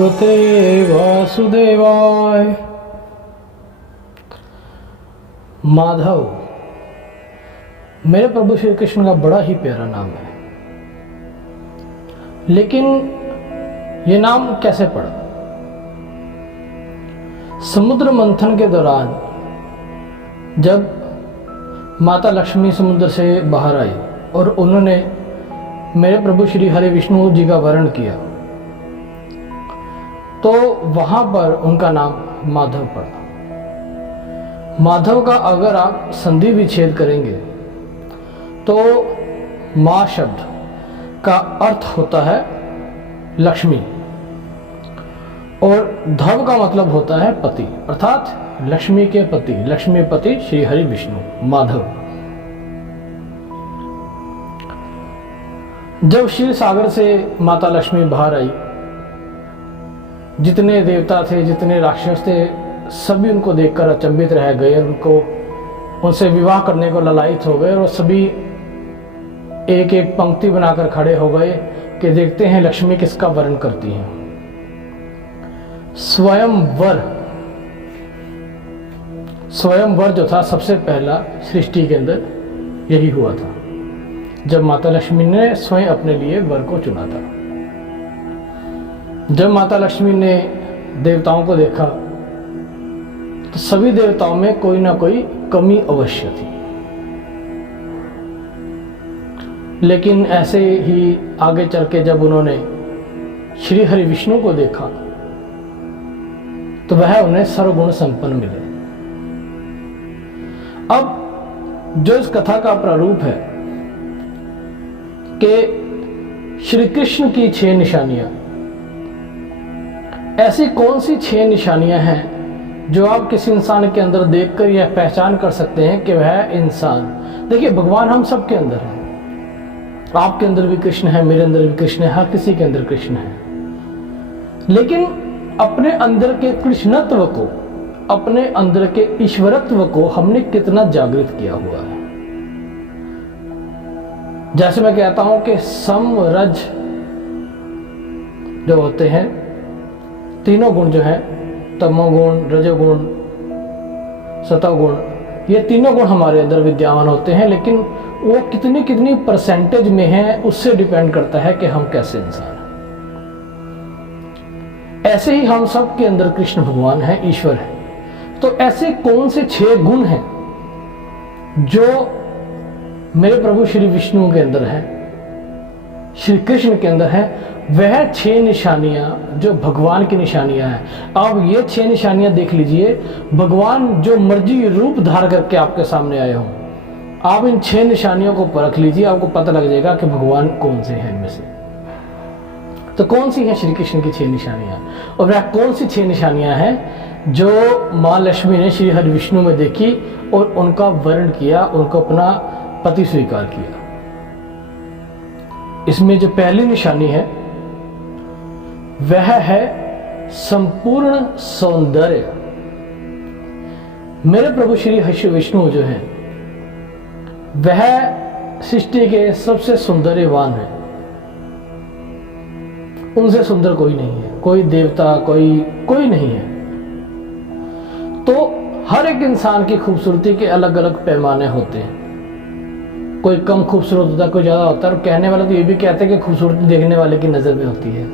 भगवते वासुदेवाय। माधव मेरे प्रभु श्री कृष्ण का बड़ा ही प्यारा नाम है, लेकिन ये नाम कैसे पड़ा? समुद्र मंथन के दौरान जब माता लक्ष्मी समुद्र से बाहर आई और उन्होंने मेरे प्रभु श्री हरि विष्णु जी का वर्ण किया, तो वहां पर उनका नाम माधव पड़ा। माधव का अगर आप संधि विच्छेद करेंगे तो मां शब्द का अर्थ होता है लक्ष्मी और धव का मतलब होता है पति, अर्थात लक्ष्मी के पति, लक्ष्मीपति श्री हरि विष्णु माधव। जब क्षीर सागर से माता लक्ष्मी बाहर आई, जितने देवता थे, जितने राक्षस थे, सभी उनको देखकर अचंभित रह गए, उनसे विवाह करने को ललायित हो गए और सभी एक एक पंक्ति बनाकर खड़े हो गए कि देखते हैं लक्ष्मी किसका वर्ण करती हैं। स्वयंवर जो था सबसे पहला सृष्टि के अंदर यही हुआ था, जब माता लक्ष्मी ने स्वयं अपने लिए वर को चुना था। जब माता लक्ष्मी ने देवताओं को देखा तो सभी देवताओं में कोई ना कोई कमी अवश्य थी, लेकिन ऐसे ही आगे चल के जब उन्होंने श्री हरि विष्णु को देखा तो वह उन्हें सर्वगुण संपन्न मिले। अब जो इस कथा का प्रारूप है कि श्री कृष्ण की 6 निशानियां, ऐसी कौन सी 6 निशानियां हैं जो आप किसी इंसान के अंदर देखकर यह पहचान कर सकते हैं कि वह इंसान, देखिए भगवान हम सब के अंदर है, आपके अंदर भी कृष्ण है, मेरे अंदर भी कृष्ण है, हर किसी के अंदर कृष्ण है, लेकिन अपने अंदर के कृष्णत्व को, अपने अंदर के ईश्वरत्व को हमने कितना जागृत किया हुआ है। जैसे मैं कहता हूं कि सम रज जो होते हैं, तीनों गुण जो है, तमोगुण, रजोगुण, सतोगुण, ये तीनों गुण हमारे अंदर विद्यमान होते हैं, लेकिन वो कितनी कितनी परसेंटेज में है उससे डिपेंड करता है कि हम कैसे इंसान हैं। ऐसे ही हम सब के अंदर कृष्ण भगवान है, ईश्वर है। तो ऐसे कौन से 6 गुण हैं जो मेरे प्रभु श्री विष्णु के अंदर है, श्री कृष्ण के अंदर है? वह 6 निशानियां जो भगवान की निशानियां हैं। अब ये 6 निशानियां देख लीजिए, भगवान जो मर्जी रूप धार करके आपके सामने आए हों, आप इन 6 निशानियों को परख लीजिए, आपको पता लग जाएगा कि भगवान कौन से हैं इनमें से। तो कौन सी है श्री कृष्ण की 6 निशानियां, और वह कौन सी 6 निशानियां हैं जो मां लक्ष्मी ने श्री हरि विष्णु में देखी और उनका वर्ण किया, उनको अपना पति स्वीकार किया। इसमें जो पहली निशानी है वह है संपूर्ण सौंदर्य। मेरे प्रभु श्री हरि विष्णु जो है वह सृष्टि के सबसे सुंदरवान है, उनसे सुंदर कोई नहीं है, कोई देवता, कोई नहीं है। तो हर एक इंसान की खूबसूरती के अलग अलग पैमाने होते हैं, कोई कम खूबसूरत होता है, कोई ज्यादा होता है, और कहने वाले तो ये भी कहते हैं कि खूबसूरती देखने वाले की नजर में होती है।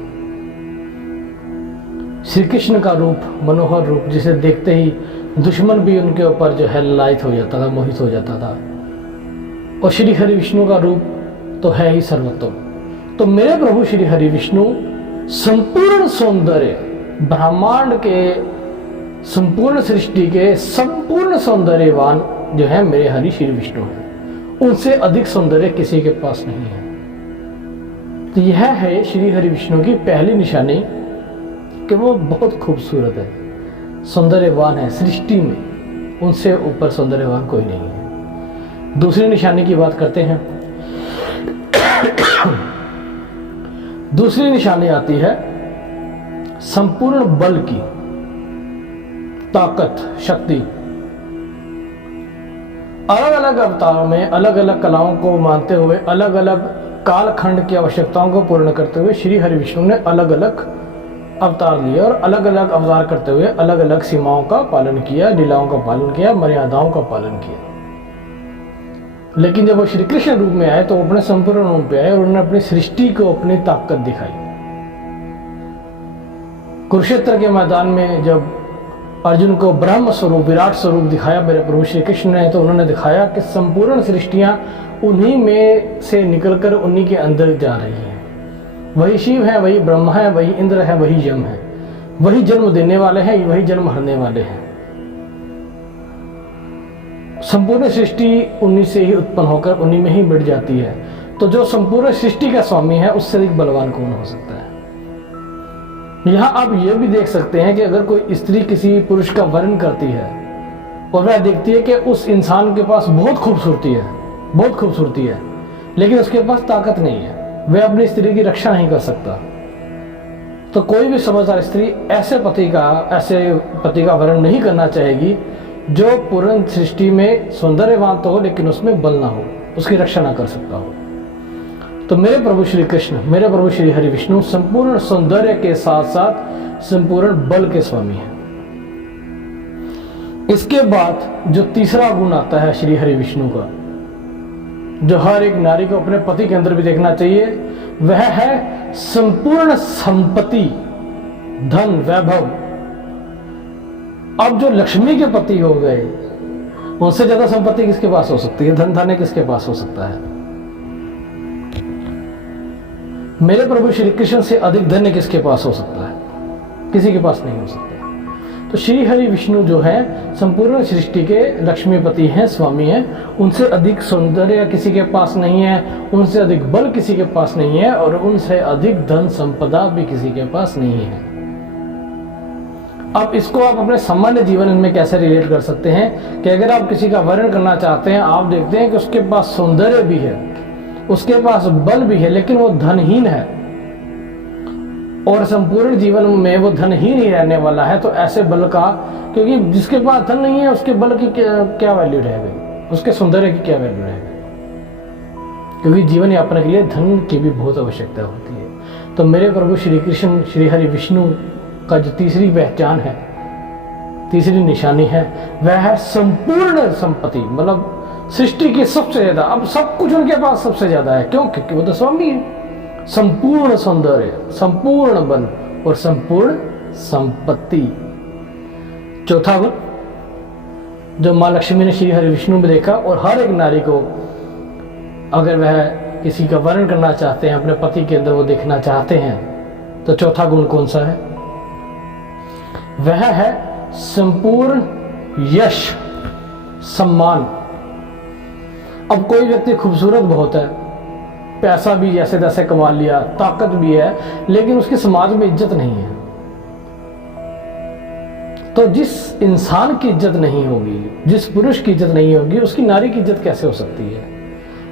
श्री कृष्ण का रूप, मनोहर रूप, जिसे देखते ही दुश्मन भी उनके ऊपर जो है ललायित हो जाता था, मोहित हो जाता था, और श्री हरि विष्णु का रूप तो है ही सर्वोत्तम। तो मेरे प्रभु श्री हरि विष्णु संपूर्ण सौंदर्य, ब्रह्मांड के, संपूर्ण सृष्टि के संपूर्ण सौंदर्यवान जो है मेरे हरि श्री विष्णु है। उनसे अधिक सौंदर्य किसी के पास नहीं है। तो यह है श्री हरि विष्णु की पहली निशानी कि वो बहुत खूबसूरत है, सौंदर्यवान है। सृष्टि में उनसे ऊपर सौंदर्यवान कोई नहीं है। दूसरी निशानी की बात करते हैं। दूसरी निशानी आती है संपूर्ण बल की, ताकत, शक्ति। अलग अलग अवतारों में अलग अलग कलाओं को मानते हुए, अलग अलग कालखंड की आवश्यकताओं को पूर्ण करते हुए श्री हरि विष्णु ने अलग अलग अवतार लिए और अलग अलग अवतार करते हुए अलग अलग सीमाओं का पालन किया, लीलाओं का पालन किया, मर्यादाओं का पालन किया। लेकिन जब वो श्री कृष्ण रूप में आए तो वो अपने संपूर्ण रूप पे आए और उन्होंने अपनी सृष्टि को अपनी ताकत दिखाई। कुरुक्षेत्र के मैदान में जब अर्जुन को ब्रह्म स्वरूप, विराट स्वरूप दिखाया मेरे प्रभु श्री कृष्ण ने, तो उन्होंने दिखाया कि संपूर्ण सृष्टियां उन्हीं में से निकलकर उन्हीं के अंदर जा रही हैं। वही शिव है, वही ब्रह्मा है, वही इंद्र है, वही यम है, वही जन्म देने वाले हैं, वही जन्म हरने वाले हैं। संपूर्ण सृष्टि उन्हीं से ही उत्पन्न होकर उन्हीं में ही मिट जाती है। तो जो संपूर्ण सृष्टि का स्वामी है उससे अधिक बलवान कौन हो सकता है। यहां आप ये भी देख सकते हैं कि अगर कोई स्त्री किसी पुरुष का वर्ण करती है और वह देखती है कि उस इंसान के पास बहुत खूबसूरती है, लेकिन उसके पास ताकत नहीं है, वह अपनी स्त्री की रक्षा नहीं कर सकता, तो कोई भी समझदार स्त्री ऐसे पति का वर्ण नहीं करना चाहेगी जो पूर्ण सृष्टि में सौंदर्यवान तो हो लेकिन उसमें बल ना हो, उसकी रक्षा ना कर सकता हो। तो मेरे प्रभु श्री कृष्ण, मेरे प्रभु श्री हरि विष्णु संपूर्ण सौंदर्य के साथ साथ संपूर्ण बल के स्वामी हैं। इसके बाद जो तीसरा गुण आता है श्री हरि विष्णु का, जो हर एक नारी को अपने पति के अंदर भी देखना चाहिए, वह है संपूर्ण संपत्ति, धन, वैभव। अब जो लक्ष्मी के पति हो गए, उनसे ज्यादा संपत्ति किसके पास हो सकती है, धन धान्य किसके पास हो सकता है। मेरे प्रभु श्री कृष्ण से अधिक धन्य किसके पास हो सकता है, किसी के पास नहीं हो सकता। तो श्री हरि विष्णु जो है संपूर्ण सृष्टि के लक्ष्मीपति हैं, स्वामी हैं, उनसे अधिक सौंदर्य किसी के पास नहीं है, उनसे अधिक बल किसी के पास नहीं है और उनसे अधिक धन संपदा भी किसी के पास नहीं है। अब इसको आप अपने सामान्य जीवन में कैसे रिलेट कर सकते हैं कि अगर आप किसी का वर्णन करना चाहते हैं, आप देखते हैं कि उसके पास सौंदर्य भी है, उसके पास बल भी है, लेकिन वो धनहीन है और संपूर्ण जीवन में वो धनहीन ही रहने वाला है, तो ऐसे बल का, क्योंकि जिसके पास धन नहीं है उसके बल की क्या वैल्यू रह गई, उसके सौंदर्य की क्या वैल्यू रह गई, क्योंकि जीवन यापन के लिए धन की भी बहुत आवश्यकता होती है। तो मेरे प्रभु श्री कृष्ण श्री हरि विष्णु का जो तीसरी पहचान है, तीसरी निशानी है, वह है संपूर्ण संपत्ति, मतलब सृष्टि की सबसे ज्यादा, अब सब कुछ उनके पास सबसे ज्यादा है। क्यों? क्योंकि वो तो स्वामी है। संपूर्ण सौंदर्य, संपूर्ण बल और संपूर्ण संपत्ति। चौथा गुण जो मां लक्ष्मी ने श्री हरि विष्णु में देखा, और हर एक नारी को अगर वह किसी का वर्णन करना चाहते हैं, अपने पति के अंदर वो देखना चाहते हैं, तो चौथा गुण कौन सा है? वह है संपूर्ण यश, सम्मान। अब कोई व्यक्ति खूबसूरत बहुत है, पैसा भी जैसे तैसे कमा लिया, ताकत भी है, लेकिन उसकी समाज में इज्जत नहीं है, तो जिस इंसान की इज्जत नहीं होगी, जिस पुरुष की इज्जत नहीं होगी, उसकी नारी की इज्जत कैसे हो सकती है?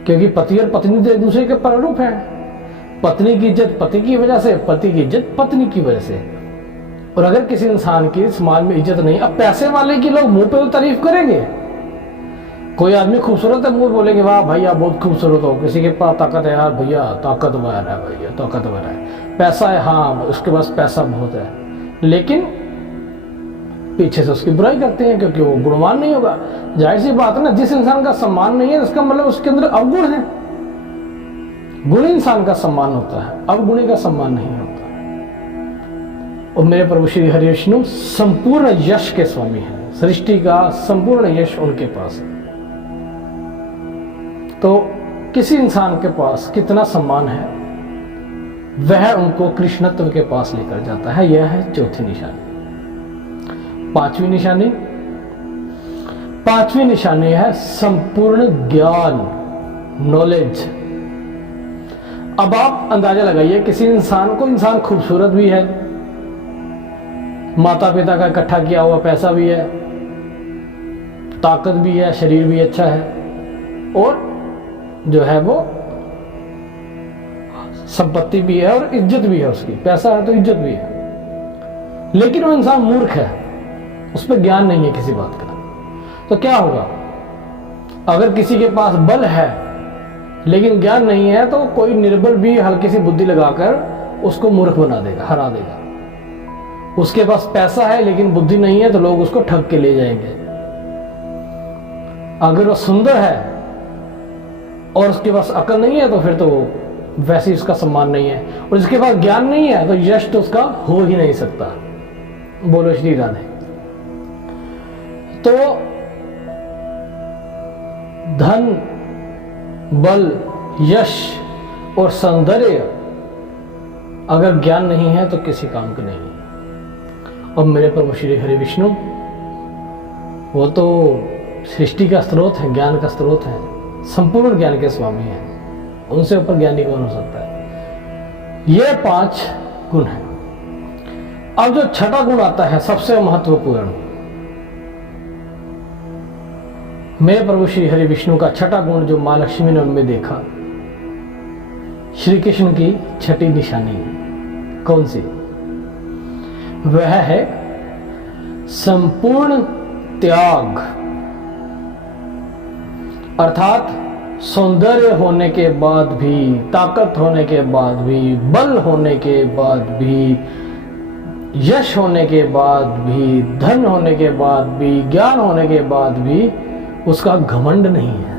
क्योंकि पति और पत्नी तो एक दूसरे के प्रारूप हैं। पत्नी की इज्जत पति की वजह से, पति की इज्जत पत्नी की वजह से। और अगर किसी इंसान की समाज में इज्जत नहीं, अब पैसे वाले की लोग मुंह पे तो तारीफ करेंगे, कोई आदमी खूबसूरत है, मुंह बोलेंगे वाह भैया बहुत खूबसूरत हो, किसी के पास ताकत है, यार भैया ताकतवर है, भैया ताकतवर है, पैसा है, हाँ उसके पास पैसा बहुत है, लेकिन पीछे से उसकी बुराई करते हैं क्योंकि वो गुणवान नहीं होगा। जाहिर सी बात है ना, जिस इंसान का सम्मान नहीं है इसका मतलब उसके अंदर अवगुण है। गुणी इंसान का सम्मान होता है, अवगुणी का सम्मान नहीं होता। और मेरे प्रभु श्री हरि विष्णु संपूर्ण यश के स्वामी हैं, सृष्टि का संपूर्ण यश उनके पास है। तो किसी इंसान के पास कितना सम्मान है, वह उनको कृष्णत्व के पास लेकर जाता है। यह है चौथी निशानी। पांचवी निशानी है संपूर्ण ज्ञान, नॉलेज। अब आप अंदाजा लगाइए, किसी इंसान को, इंसान खूबसूरत भी है, माता पिता का इकट्ठा किया हुआ पैसा भी है, ताकत भी है, शरीर भी अच्छा है, और जो है वो संपत्ति भी है और इज्जत भी है, उसकी पैसा है तो इज्जत भी है, लेकिन वो इंसान मूर्ख है, उस पर ज्ञान नहीं है किसी बात का। तो क्या होगा? अगर किसी के पास बल है लेकिन ज्ञान नहीं है, तो कोई निर्बल भी हल्की सी बुद्धि लगाकर उसको मूर्ख बना देगा, हरा देगा। उसके पास पैसा है लेकिन बुद्धि नहीं है तो लोग उसको ठग के ले जाएंगे। अगर वो सुंदर है और उसके पास अकल नहीं है तो फिर तो वैसे ही उसका सम्मान नहीं है, और जिसके पास ज्ञान नहीं है तो यश तो उसका हो ही नहीं सकता। बोलो श्री राधे। तो धन, बल, यश और सौंदर्य अगर ज्ञान नहीं है तो किसी काम का नहीं है। और मेरे प्रभु श्री हरि विष्णु वो तो सृष्टि का स्रोत है, ज्ञान का स्रोत है, संपूर्ण ज्ञान के स्वामी हैं। उनसे ऊपर ज्ञानी कौन हो सकता है। ये 5 गुण हैं। अब जो छठा गुण आता है सबसे महत्वपूर्ण, मेरे प्रभु श्री हरि विष्णु का छठा गुण जो मां लक्ष्मी ने उनमें देखा, श्री कृष्ण की छठी निशानी कौन सी? वह है संपूर्ण त्याग। अर्थात सौंदर्य होने के बाद भी, ताकत होने के बाद भी, बल होने के बाद भी, यश होने के बाद भी, धन होने के बाद भी, ज्ञान होने के बाद भी उसका घमंड नहीं है।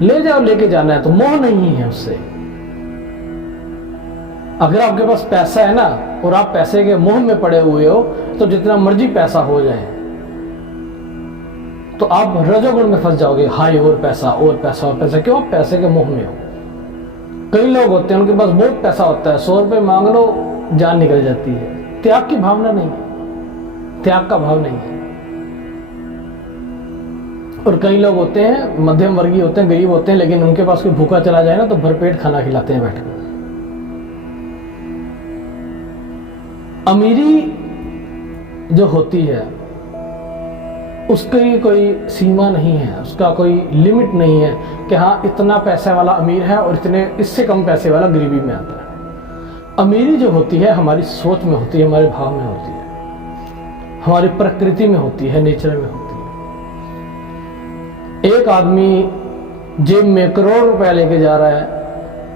ले जाओ, लेके जाना है तो मोह नहीं है उससे। अगर आपके पास पैसा है ना और आप पैसे के मोह में पड़े हुए हो तो जितना मर्जी पैसा हो जाए तो आप रजोगुण में फंस जाओगे। हाय और पैसा और पैसा और पैसा। क्यों? पैसे के मोह में हो। कई लोग होते हैं उनके पास बहुत पैसा होता है, 100 रुपए मांग लो जान निकल जाती है। त्याग की भावना नहीं है, त्याग का भाव नहीं है। और कई लोग होते हैं मध्यम वर्गीय होते हैं, गरीब होते हैं, लेकिन उनके पास कोई भूखा चला जाए ना तो भरपेट खाना खिलाते हैं बैठकर। अमीरी जो होती है उसकी कोई सीमा नहीं है, उसका कोई लिमिट नहीं है कि हाँ इतना पैसे वाला अमीर है और इतने इससे कम पैसे वाला गरीबी में आता है। अमीरी जो होती है हमारी सोच में होती है, हमारे भाव में होती है, हमारी प्रकृति में होती है, नेचर में होती है। एक आदमी जेब में करोड़ रुपया लेके जा रहा है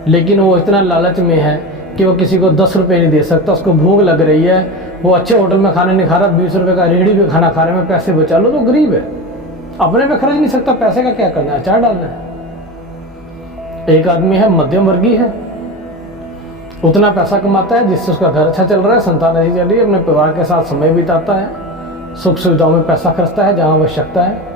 लेकिन वो इतना लालच में है कि वो किसी को 10 रुपए नहीं दे सकता। उसको भूख लग रही है, वो अच्छे होटल में खाने नहीं खा रहा, 20 रुपए का रेहड़ी पे खाना खा रहे में पैसे बचा लो, तो गरीब है, अपने पे खर्च नहीं सकता, पैसे का क्या करना है, अचार डालना है। एक आदमी है मध्यम वर्गीय है, उतना पैसा कमाता है जिससे उसका घर अच्छा चल रहा है, संतान अच्छी चल रही है, अपने परिवार के साथ समय बिताता है, सुख सुविधाओं में पैसा खर्चता है जहां आवश्यकता है।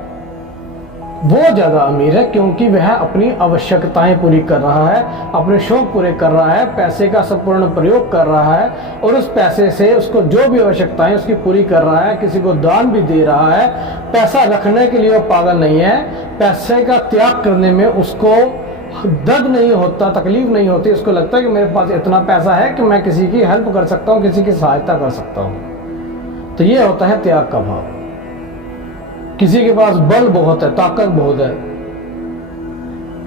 वो ज्यादा अमीर है क्योंकि वह अपनी आवश्यकताएं पूरी कर रहा है, अपने शौक पूरे कर रहा है, पैसे का संपूर्ण प्रयोग कर रहा है और उस पैसे से उसको जो भी आवश्यकताएं उसकी पूरी कर रहा है, किसी को दान भी दे रहा है। पैसा रखने के लिए वो पागल नहीं है, पैसे का त्याग करने में उसको दर्द नहीं होता, तकलीफ नहीं होती। उसको लगता है कि मेरे पास इतना पैसा है कि मैं किसी की हेल्प कर सकता हूँ, किसी की सहायता कर सकता हूँ। तो ये होता है त्याग का भाव। किसी के पास बल बहुत है, ताकत बहुत है,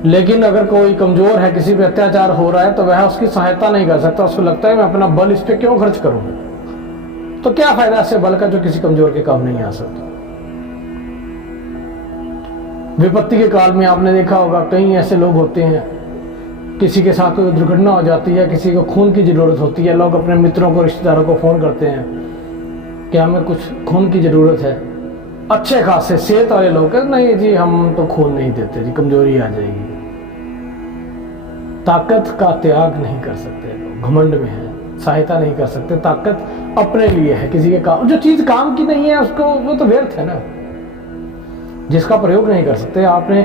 लेकिन अगर कोई कमजोर है, किसी पे अत्याचार हो रहा है तो वह उसकी सहायता नहीं कर सकता। उसको लगता है मैं अपना बल इस पे क्यों खर्च करूं, तो क्या फायदा ऐसे बल का जो किसी कमजोर के काम नहीं आ सकता। विपत्ति के काल में आपने देखा होगा कई ऐसे लोग होते हैं, किसी के साथ कोई दुर्घटना हो जाती है, किसी को खून की जरूरत होती है, लोग अपने मित्रों को, रिश्तेदारों को फोन करते हैं कि हमें कुछ खून की जरूरत है। अच्छे खासे सेहत वाले लोग कहते नहीं जी हम तो खून नहीं देते जी, कमजोरी आ जाएगी। ताकत का त्याग नहीं कर सकते लोग, घमंड में है, सहायता नहीं कर सकते। ताकत अपने लिए है, किसी के काम, जो चीज काम की नहीं है उसको, वो तो व्यर्थ है ना, जिसका प्रयोग नहीं कर सकते। आपने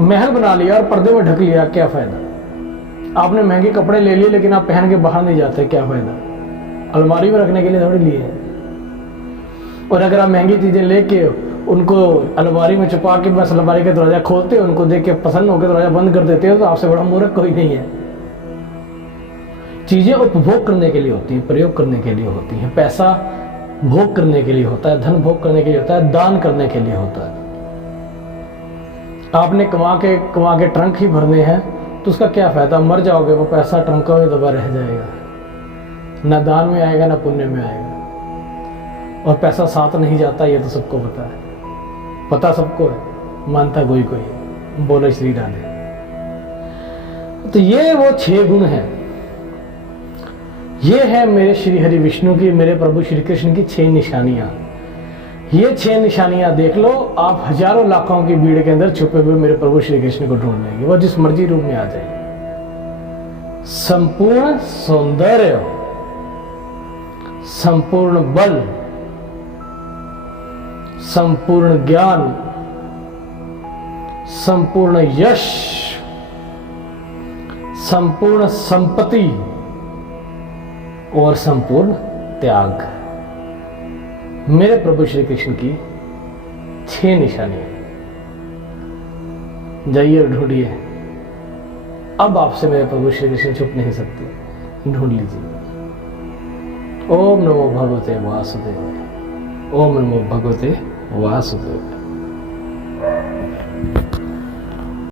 महल बना लिया और पर्दे में ढक लिया, क्या फायदा। आपने महंगे कपड़े ले लिए लेकिन आप पहन के बाहर नहीं जाते, क्या फायदा। अलमारी में रखने के लिए थोड़ी लिए। और अगर आप महंगी चीजें लेके उनको अलमारी में छुपा के बस अलमारी का दरवाजा खोलते हो, उनको देख के पसंद होकर दरवाजा बंद कर देते हो, तो आपसे बड़ा मूर्ख कोई नहीं है। चीजें उपभोग करने के लिए होती है, प्रयोग करने के लिए होती है। पैसा भोग करने के लिए होता है, धन भोग करने के लिए होता है, दान करने के लिए होता है। आपने कमा के ट्रंक ही भरने हैं तो उसका क्या फायदा, मर जाओगे, वो पैसा ट्रंकों में दबा रह जाएगा, ना दान में आएगा ना पुण्य में आएगा। और पैसा साथ नहीं जाता, ये तो सबको पता है, पता सबको है, मानता कोई कोई। बोलो श्री राधे। तो ये वो 6 गुण हैं ये है मेरे श्री हरि विष्णु की, मेरे प्रभु श्री कृष्ण की 6 निशानियां। ये 6 निशानियां देख लो, आप हजारों लाखों की भीड़ के अंदर छुपे हुए मेरे प्रभु श्री कृष्ण को ढूंढ लेंगे, वो जिस मर्जी रूप में आ जाए। संपूर्ण सौंदर्य, संपूर्ण बल, संपूर्ण ज्ञान, संपूर्ण यश, संपूर्ण संपत्ति और संपूर्ण त्याग, मेरे प्रभु श्री कृष्ण की 6 निशानियां। जाइए और ढूंढिए। अब आपसे मेरे प्रभु श्री कृष्ण छुप नहीं सकते, ढूंढ लीजिए। ओम नमो भगवते वासुदेवाय। ओम नमो भगवते वासुदेवाय।